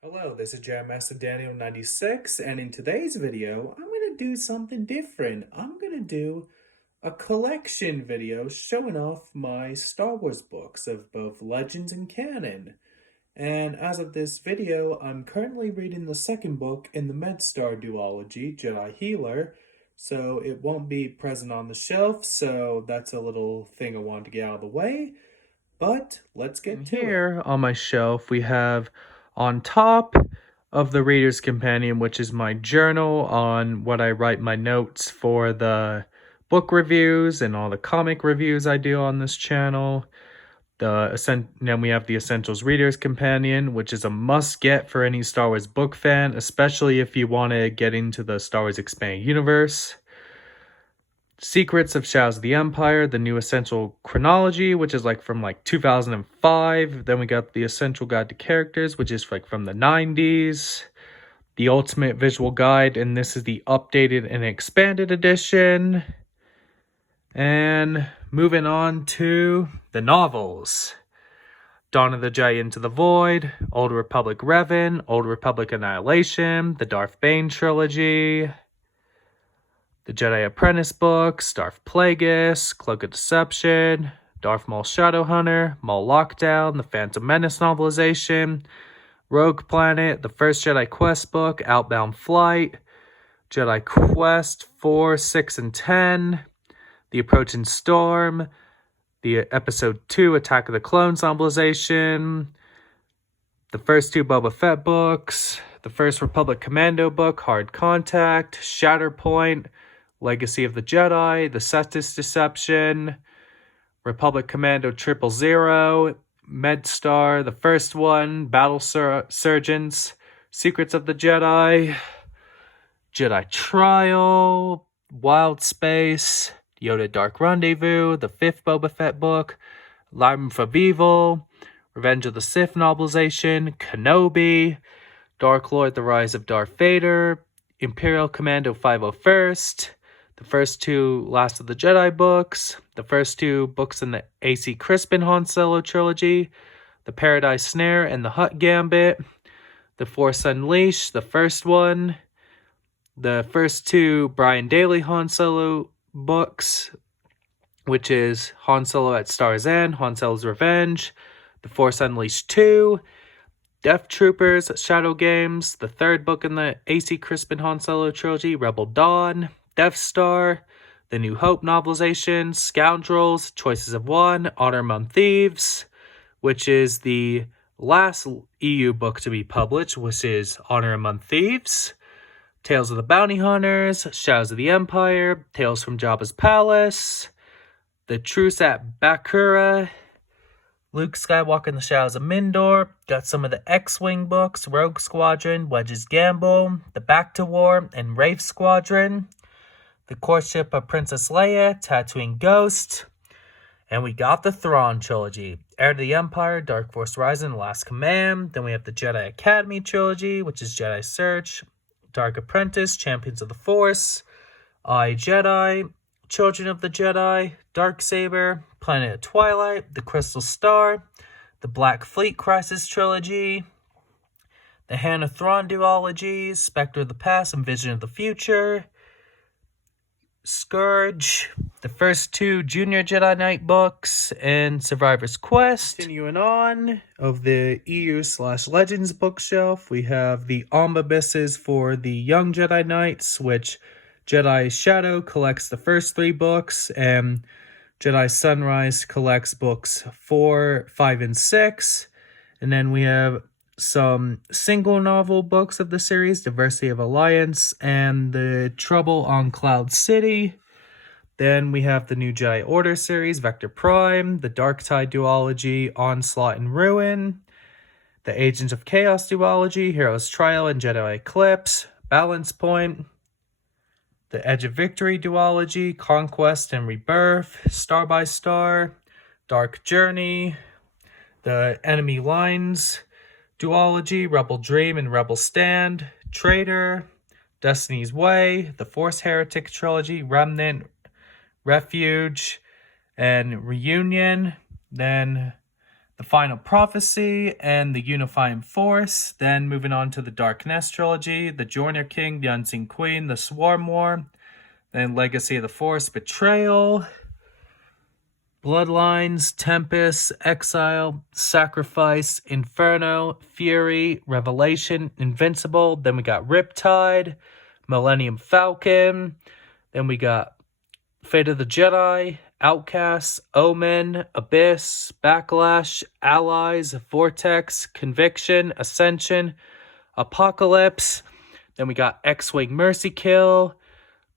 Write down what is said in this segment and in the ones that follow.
Hello, this is Jeremiah Daniel 96, and in today's video, I'm going to do something different. I'm going to do a collection video showing off my Star Wars books of both Legends and Canon. And as of this video, I'm currently reading the second book in the MedStar duology, Jedi Healer, so it won't be present on the shelf, so that's a little thing I wanted to get out of the way. But let's get to it. Here on my shelf, we have on top of the Reader's Companion, which is my journal on what I write my notes for the book reviews and all the comic reviews I do on this channel. Then we have the Essentials Reader's Companion, which is a must-get for any Star Wars book fan, especially if you want to get into the Star Wars Expanded Universe. Secrets of Shadows of the Empire, the new Essential Chronology, which is from 2005. Then we got the Essential Guide to Characters, which is from the 90s. The Ultimate Visual Guide, and this is the updated and expanded edition. And moving on to the novels. Dawn of the Jedi Into the Void, Old Republic Revan, Old Republic Annihilation, the Darth Bane Trilogy, the Jedi Apprentice books, Darth Plagueis, Cloak of Deception, Darth Maul Shadowhunter, Maul Lockdown, the Phantom Menace novelization, Rogue Planet, the First Jedi Quest book, Outbound Flight, Jedi Quest 4, 6, and 10, The Approaching Storm, the Episode 2 Attack of the Clones novelization, the first two Boba Fett books, the First Republic Commando book, Hard Contact, Shatterpoint, Legacy of the Jedi, The Cestus Deception, Republic Commando 000, MedStar, the first one, Battle Surgeons, Secrets of the Jedi, Jedi Trial, Wild Space, Yoda Dark Rendezvous, the fifth Boba Fett book, Labyrinth of Evil, Revenge of the Sith novelization, Kenobi, Dark Lord, The Rise of Darth Vader, Imperial Commando 501st, the first two Last of the Jedi books, the first two books in the A.C. Crispin Han Solo trilogy, The Paradise Snare and the Hutt Gambit, The Force Unleashed, the first one, the first two Brian Daley Han Solo books, which is Han Solo at Star's End, Han Solo's Revenge, The Force Unleashed 2, Death Troopers, Shadow Games, the third book in the A.C. Crispin Han Solo trilogy, Rebel Dawn, Death Star, The New Hope novelization, Scoundrels, Choices of One, Honor Among Thieves, which is the last EU book to be published, which is Honor Among Thieves, Tales of the Bounty Hunters, Shadows of the Empire, Tales from Jabba's Palace, The Truce at Bakura, Luke Skywalker in the Shadows of Mindor, got some of the X-Wing books, Rogue Squadron, Wedge's Gamble, The Back to War, and Wraith Squadron, The Courtship of Princess Leia, Tatooine Ghost, and we got the Thrawn trilogy, Heir to the Empire, Dark Force Rising, Last Command. Then we have the Jedi Academy trilogy, which is Jedi Search, Dark Apprentice, Champions of the Force, I, Jedi, Children of the Jedi, Darksaber, Planet of Twilight, The Crystal Star, the Black Fleet Crisis trilogy, the Hand of Thrawn duologies, Spectre of the Past and Vision of the Future, Scourge, the first two Junior Jedi Knight books, and Survivor's Quest. Continuing on of the EU/Legends bookshelf, we have the omnibuses for the Young Jedi Knights, which Jedi Shadow collects the first three books, and Jedi Sunrise collects books 4, 5, and 6. And then we have some single novel books of the series, Diversity of Alliance and The Trouble on Cloud City. Then we have the New Jedi Order series, Vector Prime, the Dark Tide duology, Onslaught and Ruin, the Agents of Chaos duology, Heroes Trial and Jedi Eclipse, Balance Point, the Edge of Victory duology, Conquest and Rebirth, Star by Star, Dark Journey, the Enemy Lines duology, Rebel Dream and Rebel Stand, Traitor, Destiny's Way, the Force Heretic trilogy, Remnant, Refuge, and Reunion. Then The Final Prophecy, and The Unifying Force. Then moving on to the Darkness trilogy, The Joiner King, The Unseen Queen, The Swarm War. Then Legacy of the Force, Betrayal, Bloodlines, Tempest, Exile, Sacrifice, Inferno, Fury, Revelation, Invincible. Then we got Riptide, Millennium Falcon. Then we got Fate of the Jedi, Outcast, Omen, Abyss, Backlash, Allies, Vortex, Conviction, Ascension, Apocalypse. Then we got X-Wing Mercy Kill.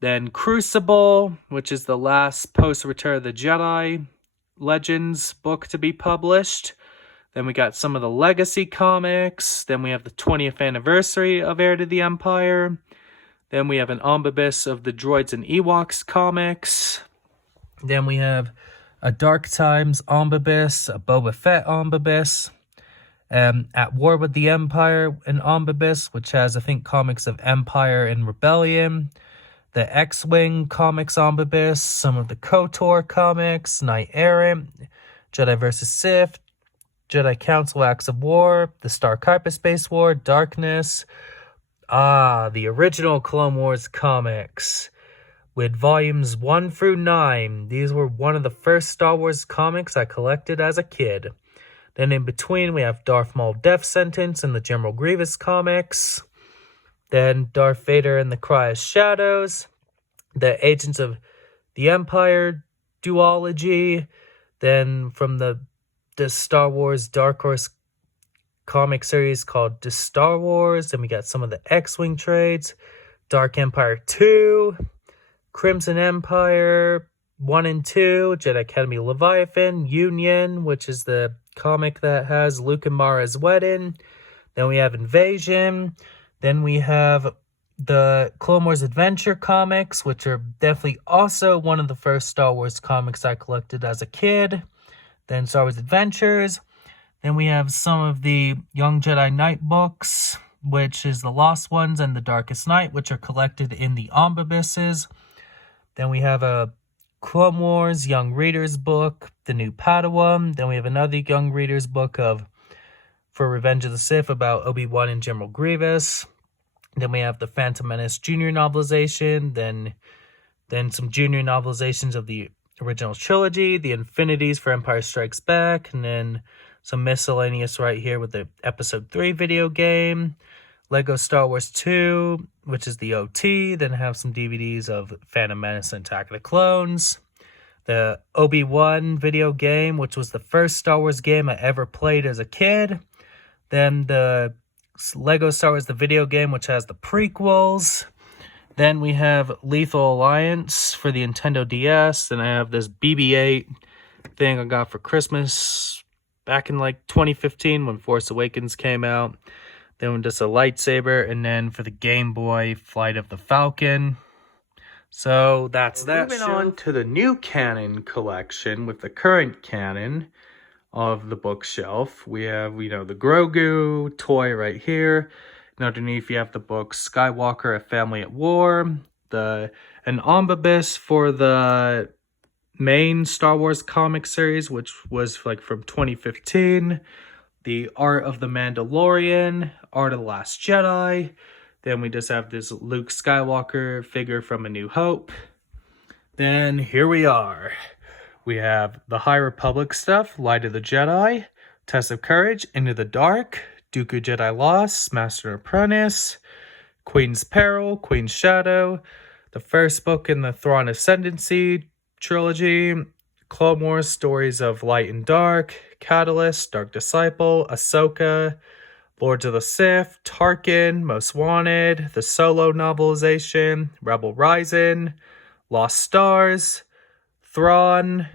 Then Crucible, which is the last post-Return of the Jedi Legends book to be published. Then we got some of the Legacy comics. Then we have the 20th anniversary of Heir to the Empire. Then we have an omnibus of the Droids and Ewoks comics. Then we have a Dark Times omnibus, a Boba Fett omnibus. At War with the Empire, an omnibus, which has, I think, comics of Empire and Rebellion. The X-Wing comics omnibus, some of the KOTOR comics, Knight Errant, Jedi vs. Sith, Jedi Council Acts of War, the Star Hyperspace War, Darkness. The original Clone Wars comics with volumes 1 through 9. These were one of the first Star Wars comics I collected as a kid. Then in between, we have Darth Maul Death Sentence and the General Grievous comics. Then Darth Vader and the Cry of Shadows, the Agents of the Empire duology. Then from the Star Wars Dark Horse comic series called The Star Wars. Then we got some of the X-Wing trades, Dark Empire 2, Crimson Empire 1 and 2, Jedi Academy Leviathan, Union, which is the comic that has Luke and Mara's wedding. Then we have Invasion. Then we have the Clone Wars Adventure comics, which are definitely also one of the first Star Wars comics I collected as a kid. Then Star Wars Adventures. Then we have some of the Young Jedi Knight books, which is The Lost Ones and The Darkest Night, which are collected in the omnibuses. Then we have a Clone Wars Young Readers book, The New Padawan. Then we have another Young Readers book for Revenge of the Sith about Obi-Wan and General Grievous. Then we have the Phantom Menace Junior novelization. Then some junior novelizations of the original trilogy, the Infinities for Empire Strikes Back, and then some miscellaneous right here with the Episode 3 video game, Lego Star Wars 2, which is the OT. Then have some DVDs of Phantom Menace and Attack of the Clones. The Obi-Wan video game, which was the first Star Wars game I ever played as a kid. Then the Lego Star Wars, the video game, which has the prequels. Then we have Lethal Alliance for the Nintendo DS. Then I have this BB-8 thing I got for Christmas back in like 2015 when Force Awakens came out. Then just a lightsaber. And then for the Game Boy, Flight of the Falcon. So that's that. Moving on to the new Canon collection with the current Canon of the bookshelf. We have, the Grogu toy right here. And underneath you have the book Skywalker, A Family at War. An omnibus for the main Star Wars comic series, which was like from 2015. The Art of the Mandalorian, Art of the Last Jedi. Then we just have this Luke Skywalker figure from A New Hope. Then here we are. We have the High Republic stuff, Light of the Jedi, Test of Courage, Into the Dark, Dooku Jedi Lost, Master and Apprentice, Queen's Peril, Queen's Shadow, the first book in the Thrawn Ascendancy trilogy, Clone Wars Stories of Light and Dark, Catalyst, Dark Disciple, Ahsoka, Lords of the Sith, Tarkin, Most Wanted, the Solo novelization, Rebel Rising, Lost Stars, Thrawn,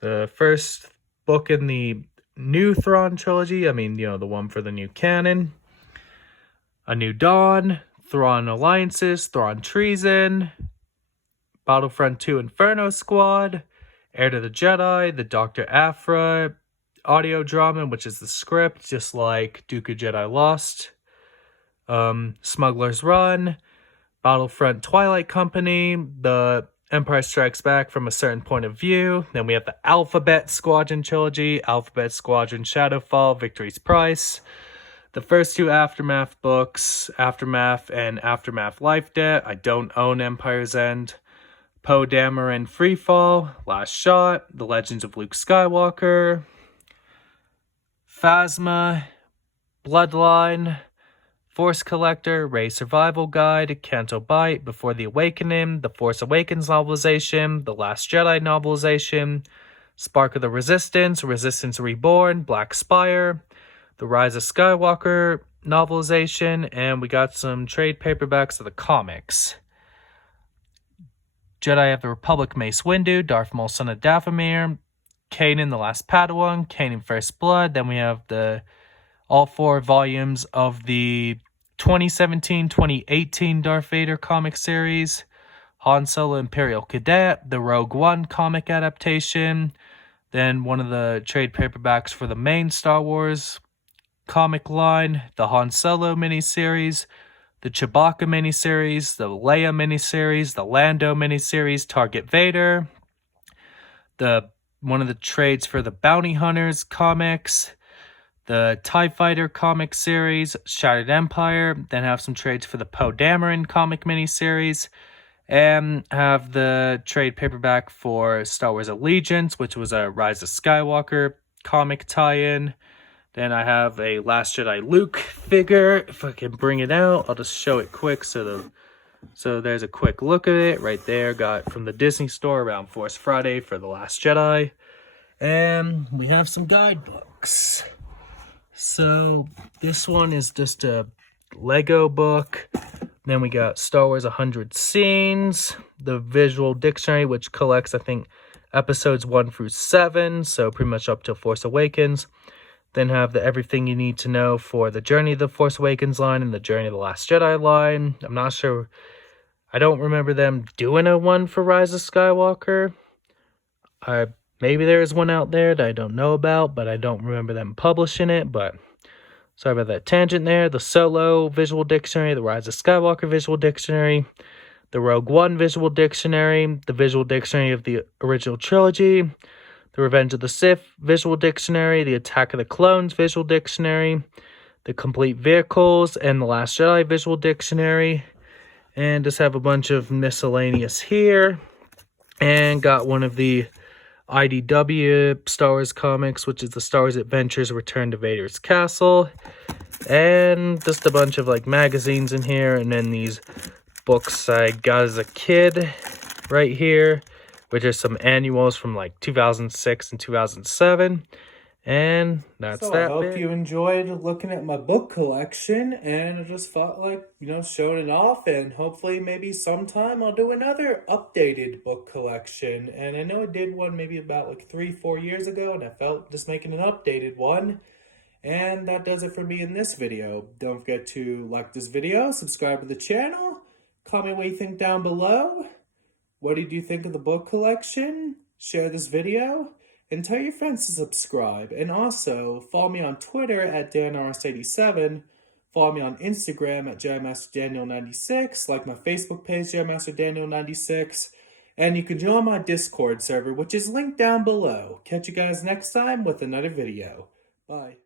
the first book in the new Thrawn trilogy. The one for the new canon. A New Dawn, Thrawn Alliances, Thrawn Treason, Battlefront 2 Inferno Squad, Heir to the Jedi, the Dr. Aphra audio drama, which is the script, just like Dooku Jedi Lost, Smuggler's Run, Battlefront Twilight Company, the Empire Strikes Back from a certain point of view. Then we have the Alphabet Squadron trilogy, Alphabet Squadron Shadowfall, Victory's Price. The first two Aftermath books, Aftermath and Aftermath Life Debt. I don't own Empire's End. Poe Dameron Freefall, Last Shot, The Legends of Luke Skywalker, Phasma, Bloodline, Force Collector, Rey Survival Guide, Canto Bight, Before the Awakening, The Force Awakens novelization, The Last Jedi novelization, Spark of the Resistance, Resistance Reborn, Black Spire, The Rise of Skywalker novelization, and we got some trade paperbacks of the comics. Jedi of the Republic Mace Windu, Darth Maul Son of Dathomir, Canon The Last Padawan, Canon First Blood. Then we have all 4 volumes of the 2017-2018 Darth Vader comic series, Han Solo Imperial Cadet, the Rogue One comic adaptation, then one of the trade paperbacks for the main Star Wars comic line, the Han Solo miniseries, the Chewbacca miniseries, the Leia miniseries, the Lando miniseries, Target Vader, one of the trades for the Bounty Hunters comics, the TIE Fighter comic series, Shattered Empire, then have some trades for the Poe Dameron comic miniseries, and have the trade paperback for Star Wars Allegiance, which was a Rise of Skywalker comic tie-in. Then I have a Last Jedi Luke figure. If I can bring it out, I'll just show it quick. So there's a quick look at it right there. Got from the Disney store around Force Friday for The Last Jedi. And we have some guidebooks. So this one is just a Lego book. Then we got Star Wars 100 Scenes, the visual dictionary, which collects, I think, episodes 1 through 7. So pretty much up till Force Awakens. Then have the Everything You Need to Know for the Journey of the Force Awakens line and the Journey of the Last Jedi line. I'm not sure. I don't remember them doing a one for Rise of Skywalker. Maybe there is one out there that I don't know about, but I don't remember them publishing it. But sorry about that tangent there. The Solo Visual Dictionary, the Rise of Skywalker Visual Dictionary, the Rogue One Visual Dictionary, the Visual Dictionary of the original trilogy, the Revenge of the Sith Visual Dictionary, the Attack of the Clones Visual Dictionary, the Complete Vehicles, and the Last Jedi Visual Dictionary. And just have a bunch of miscellaneous here. And got one of the IDW Star Wars comics, which is the Star Wars Adventures Return to Vader's Castle. And just a bunch of like magazines in here. And then these books I got as a kid right here, which are some annuals from like 2006 and 2007. And that's that. I hope you enjoyed looking at my book collection, and I just felt like, showing it off, and hopefully maybe sometime I'll do another updated book collection. And I know I did one maybe about like 3-4 years ago, and I felt just making an updated one. And that does it for me in this video. Don't forget to like this video, subscribe to the channel, comment what you think down below. What did you think of the book collection? Share this video, and tell your friends to subscribe. And also, follow me on Twitter at DanRS87. Follow me on Instagram at JediMasterDaniel96. Like my Facebook page, JediMasterDaniel96. And you can join my Discord server, which is linked down below. Catch you guys next time with another video. Bye.